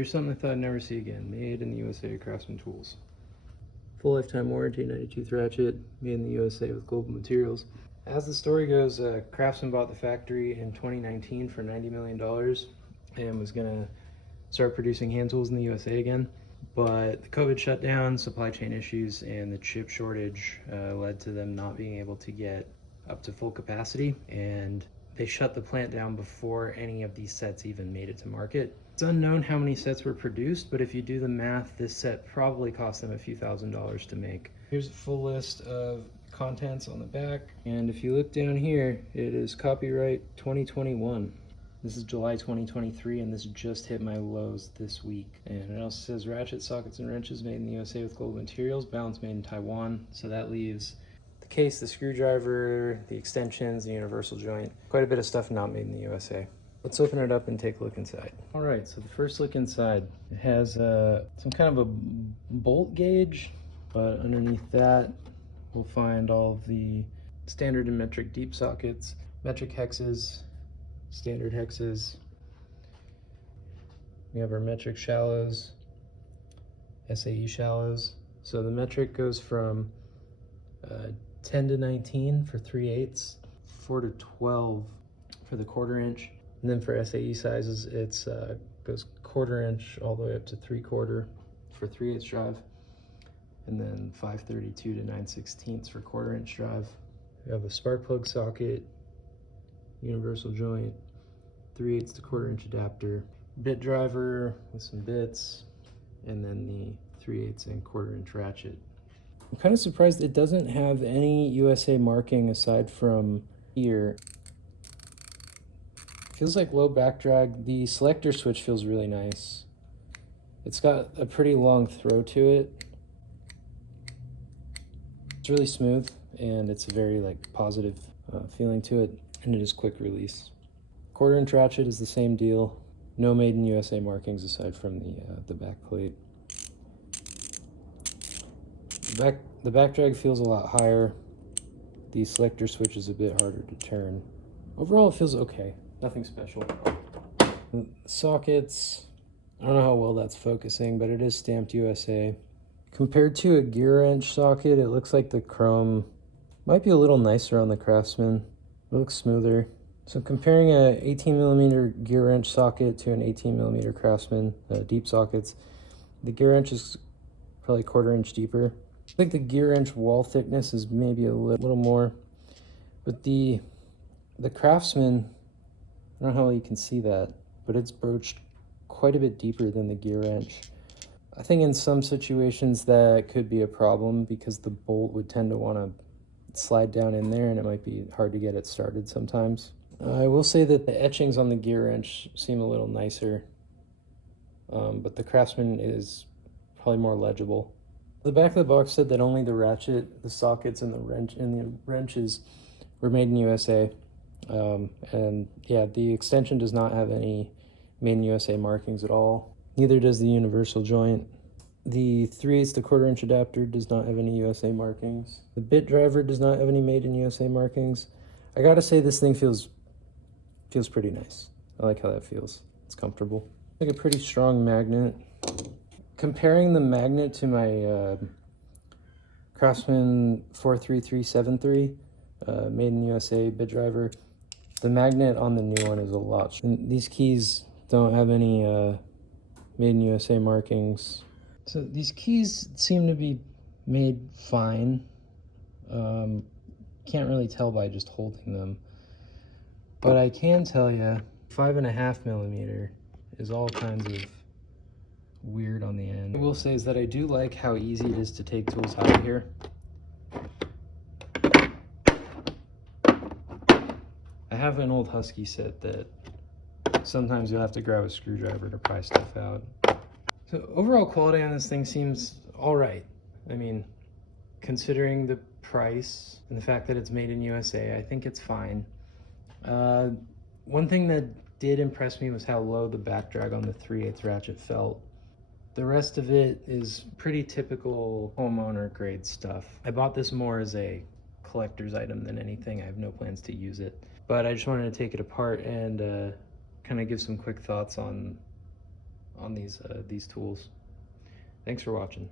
Here's something I thought I'd never see again. Made in the USA, Craftsman tools. Full lifetime warranty, 92 ratchet, made in the USA with global materials. As the story goes, Craftsman bought the factory in 2019 for $90 million and was gonna start producing hand tools in the USA again. But the COVID shutdown, supply chain issues, and the chip shortage led to them not being able to get up to full capacity, and they shut the plant down before any of these sets even made it to market. It's unknown how many sets were produced, but if you do the math, this set probably cost them a few $1,000s to make. Here's a full list of contents on the back, and if you look down here, it is copyright 2021. This is July 2023, and this just hit my lows this week. And it also says ratchet, sockets, and wrenches made in the USA with global materials, balance made in Taiwan. So that leaves the case, the screwdriver, the extensions, the universal joint, quite a bit of stuff not made in the USA. Let's open it up and take a look inside. All right, so the first look inside, it has some kind of a bolt gauge, but underneath that, we'll find all of the standard and metric deep sockets, metric hexes, standard hexes. We have our metric shallows, SAE shallows. So the metric goes from 10 to 19 for 3/8, 4 to 12 for the 1/4 inch. And then for SAE sizes, it's goes 1/4 inch all the way up to 3/4 for 3/8 drive. And then 532 to 9/16 for 1/4 inch drive. We have a spark plug socket, universal joint, 3/8 to 1/4 inch adapter, bit driver with some bits, and then the 3/8 and 1/4 inch ratchet. I'm kind of surprised it doesn't have any USA marking aside from here. Feels like low back drag. The selector switch feels really nice. It's got a pretty long throw to it. It's really smooth, and it's a very positive feeling to it, and it is quick release. 1/4 inch ratchet is the same deal. No made in USA markings aside from the back plate. The back drag feels a lot higher. The selector switch is a bit harder to turn. Overall, it feels okay. Nothing special. The sockets, I don't know how well that's focusing, but it is stamped USA. Compared to a gear wrench socket, it looks like the chrome might be a little nicer on the Craftsman. It looks smoother. So comparing a 18mm gear wrench socket to an 18mm Craftsman deep sockets, the gear wrench is probably 1/4 inch deeper. I think the gear wrench wall thickness is maybe a little more, but the Craftsman, I don't know how well you can see that, but it's broached quite a bit deeper than the gear wrench. I think in some situations that could be a problem because the bolt would tend to want to slide down in there and it might be hard to get it started sometimes. I will say that the etchings on the gear wrench seem a little nicer, but the Craftsman is probably more legible. The back of the box said that only the ratchet, the sockets, and the wrenches were made in USA. And yeah, the extension does not have any made in USA markings at all. Neither does the universal joint. The 3/8 to 1/4 inch adapter does not have any USA markings. The bit driver does not have any made in USA markings. I gotta say, this thing feels pretty nice. I like how that feels. It's comfortable. Like a pretty strong magnet. Comparing the magnet to my Craftsman 43373 made in USA bit driver, the magnet on the new one is a lot stronger. These keys don't have any made in USA markings. So these keys seem to be made fine. Can't really tell by just holding them. But I can tell you, 5.5mm is all kinds of weird on the end. What I will say is that I do like how easy it is to take tools out of here. I have an old Husky set that sometimes you'll have to grab a screwdriver to pry stuff out. So overall quality on this thing seems all right. I mean, considering the price and the fact that it's made in USA, I think it's fine. One thing that did impress me was how low the back drag on the 3/8 ratchet felt. The rest of it is pretty typical homeowner grade stuff. I bought this more as a collector's item than anything. I have no plans to use it, but I just wanted to take it apart and kind of give some quick thoughts on on these tools. Thanks for watching.